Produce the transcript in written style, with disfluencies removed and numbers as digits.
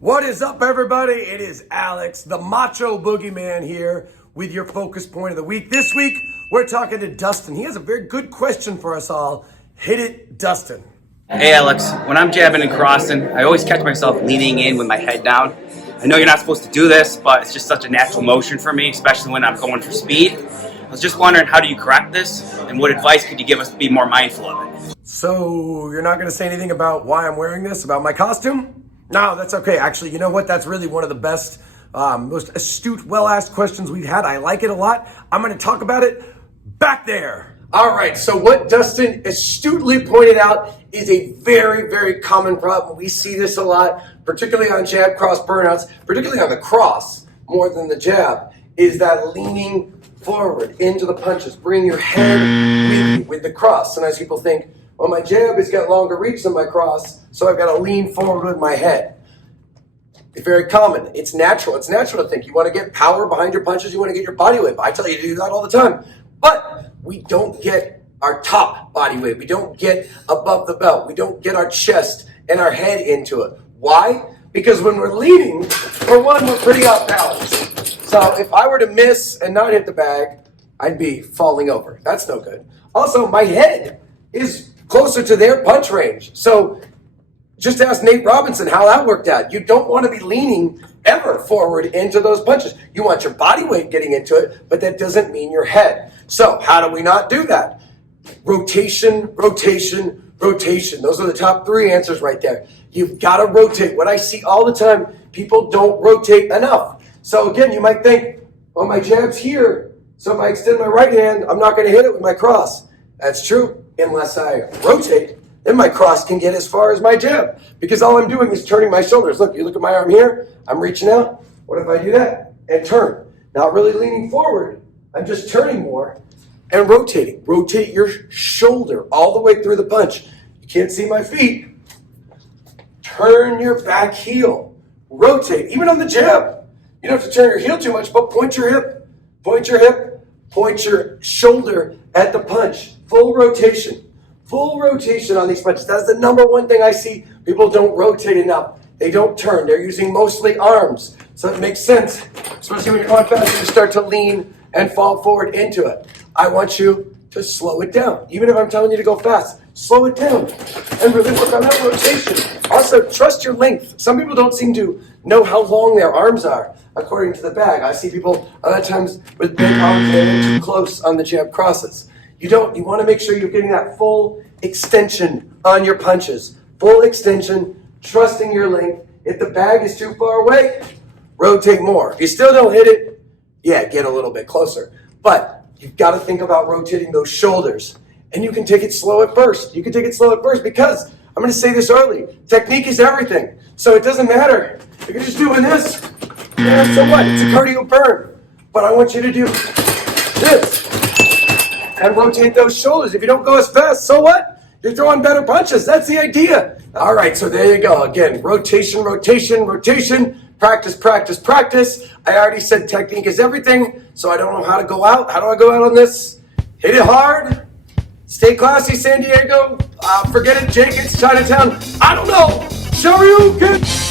What is up, everybody? It is Alex, the Macho Boogeyman here with your focus point of the week. This week, we're talking to Dustin. He has a very good question for us all. Hit it, Dustin. Hey Alex, when I'm jabbing and crossing, I always catch myself leaning in with my head down. I know you're not supposed to do this, but it's just such a natural motion for me, especially when I'm going for speed. I was just wondering, how do you correct this, and what advice could you give us to be more mindful of it? So, you're not going to say anything about why I'm wearing this, about my costume? No, that's okay. Actually, you know what? That's really one of the best, most astute, well-asked questions we've had. I like it a lot. I'm going to talk about it back there. All right, so what Dustin astutely pointed out is a very, very common problem. We see this a lot, particularly on jab cross burnouts, particularly on the cross more than the jab, is that leaning forward into the punches. Bring your head with you with the cross. Sometimes people think, well, my jab has got longer reach than my cross, so I've got to lean forward with my head. It's very common. It's natural. It's natural to think you want to get power behind your punches. You want to get your body weight. I tell you to do that all the time. But we don't get our top body weight. We don't get above the belt. We don't get our chest and our head into it. Why? Because when we're leaning, for one, we're pretty off balance. So if I were to miss and not hit the bag, I'd be falling over. That's no good. Also, my head is closer to their punch range. So just ask Nate Robinson how that worked out. You don't want to be leaning ever forward into those punches. You want your body weight getting into it, but that doesn't mean your head. So how do we not do that? Rotation, rotation, rotation. Those are the top three answers right there. You've got to rotate. What I see all the time, people don't rotate enough. So again, you might think, well, my jab's here, so if I extend my right hand, I'm not going to hit it with my cross. That's true, unless I rotate. Then my cross can get as far as my jab, because all I'm doing is turning my shoulders. Look, you look at my arm here, I'm reaching out. What if I do that and turn? Not really leaning forward, I'm just turning more and rotating. Rotate your shoulder all the way through the punch. You can't see my feet. Turn your back heel. Rotate, even on the jab. You don't have to turn your heel too much, but point your hip, point your hip, point your shoulder at the punch. Full rotation. Full rotation on these punches. That's the number one thing I see. People don't rotate enough. They don't turn. They're using mostly arms. So it makes sense, especially when you're going fast, you start to lean and fall forward into it. I want you to slow it down. Even if I'm telling you to go fast, slow it down and really work on that rotation. Also, trust your length. Some people don't seem to know how long their arms are according to the bag. I see people a lot of times with big arms that are too close on the jab crosses. You want to make sure you're getting that full extension on your punches. Full extension, trusting your length. If the bag is too far away, rotate more. If you still don't hit it, yeah, get a little bit closer. But you've got to think about rotating those shoulders. And you can take it slow at first. You can take it slow at first because, I'm going to say this early, technique is everything. So it doesn't matter. If you're just doing this, yeah, so what? It's a cardio burn. But I want you to do this and rotate those shoulders. If you don't go as fast, so what? You're throwing better punches. That's the idea. All right, so there you go. Again, rotation, rotation, rotation. Practice, practice, practice. I already said technique is everything, so I don't know how to go out. How do I go out on this? Hit it hard. Stay classy, San Diego. Forget it, Jake. It's Chinatown. I don't know. Shoryuken.